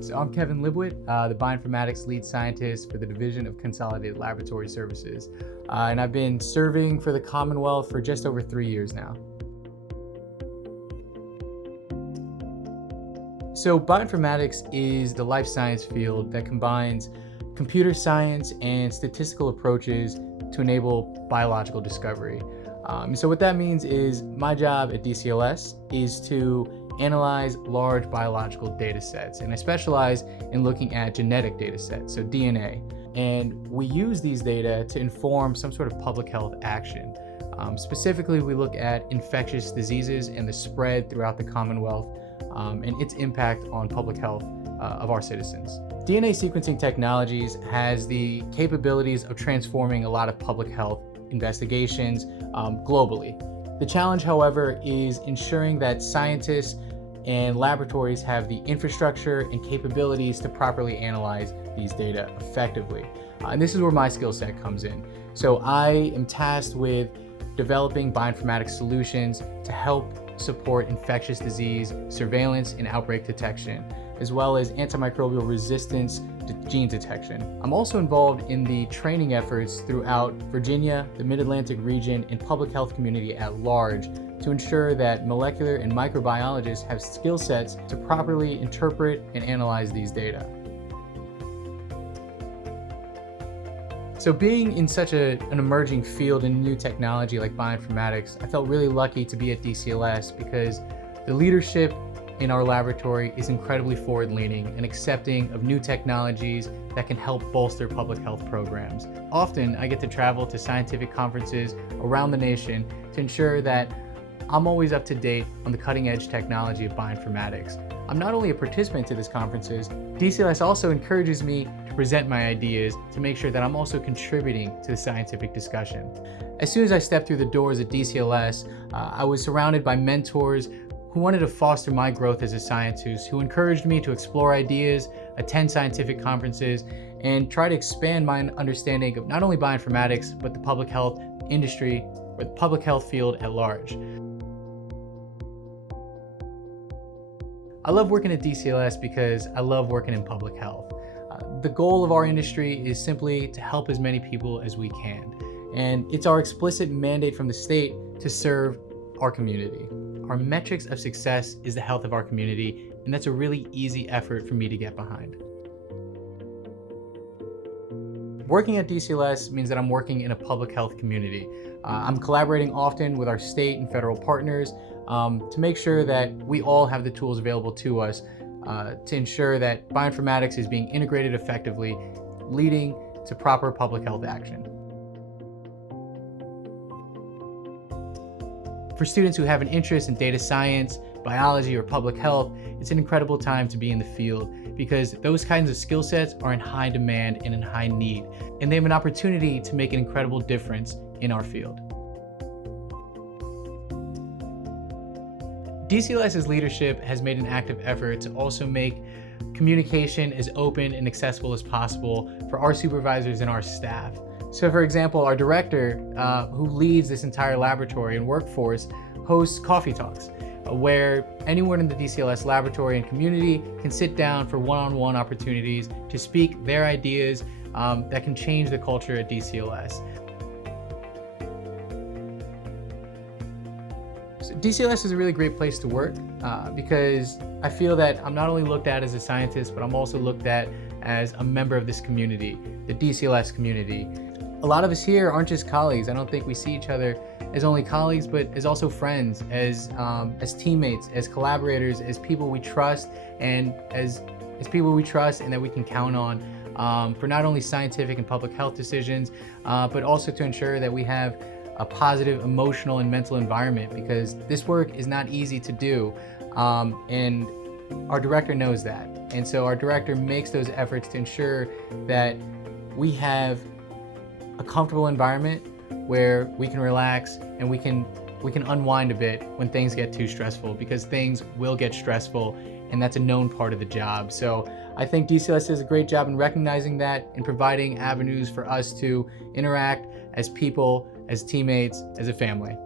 So I'm Kevin Libwit, the bioinformatics lead scientist for the division of Consolidated Laboratory Services. And I've been serving for the Commonwealth for just over 3 years now. So bioinformatics is the life science field that combines computer science and statistical approaches to enable biological discovery. So what that means is my job at DCLS is to analyze large biological data sets, and I specialize in looking at genetic data sets, so DNA. And we use these data to inform some sort of public health action. Specifically, we look at infectious diseases and the spread throughout the Commonwealth and its impact on public health of our citizens. DNA sequencing technologies has the capabilities of transforming a lot of public health investigations globally. The challenge, however, is ensuring that scientists and laboratories have the infrastructure and capabilities to properly analyze these data effectively. And this is where my skill set comes in. So I am tasked with developing bioinformatics solutions to help support infectious disease surveillance and outbreak detection, as well as antimicrobial resistance to gene detection. I'm also involved in the training efforts throughout Virginia, the Mid-Atlantic region, and public health community at large to ensure that molecular and microbiologists have skill sets to properly interpret and analyze these data. So being in such an emerging field in new technology like bioinformatics, I felt really lucky to be at DCLS because the leadership in our laboratory is incredibly forward-leaning and accepting of new technologies that can help bolster public health programs. Often, I get to travel to scientific conferences around the nation to ensure that I'm always up to date on the cutting-edge technology of bioinformatics. I'm not only a participant to these conferences, DCLS also encourages me to present my ideas to make sure that I'm also contributing to the scientific discussion. As soon as I stepped through the doors at DCLS, I was surrounded by mentors who wanted to foster my growth as a scientist, who encouraged me to explore ideas, attend scientific conferences, and try to expand my understanding of not only bioinformatics, but the public health industry or the public health field at large. I love working at DCLS because I love working in public health. The goal of our industry is simply to help as many people as we can. And it's our explicit mandate from the state to serve our community. Our metrics of success is the health of our community, and that's a really easy effort for me to get behind. Working at DCLS means that I'm working in a public health community. I'm collaborating often with our state and federal partners to make sure that we all have the tools available to us to ensure that bioinformatics is being integrated effectively, leading to proper public health action. For students who have an interest in data science, biology, or public health, it's an incredible time to be in the field because those kinds of skill sets are in high demand and in high need, and they have an opportunity to make an incredible difference in our field. DCLS's leadership has made an active effort to also make communication as open and accessible as possible for our supervisors and our staff. So for example, our director, who leads this entire laboratory and workforce, hosts coffee talks, where anyone in the DCLS laboratory and community can sit down for one-on-one opportunities to speak their ideas that can change the culture at DCLS. So DCLS is a really great place to work because I feel that I'm not only looked at as a scientist, but I'm also looked at as a member of this community, the DCLS community. A lot of us here aren't just colleagues. I don't think we see each other as only colleagues, but as also friends, as teammates, as collaborators, as people we trust, and as people we trust and that we can count on for not only scientific and public health decisions, but also to ensure that we have a positive emotional and mental environment, because this work is not easy to do, and our director knows that. And so our director makes those efforts to ensure that we have a comfortable environment where we can relax and we can unwind a bit when things get too stressful, because things will get stressful and that's a known part of the job. So I think DCLS does a great job in recognizing that and providing avenues for us to interact as people, as teammates, as a family.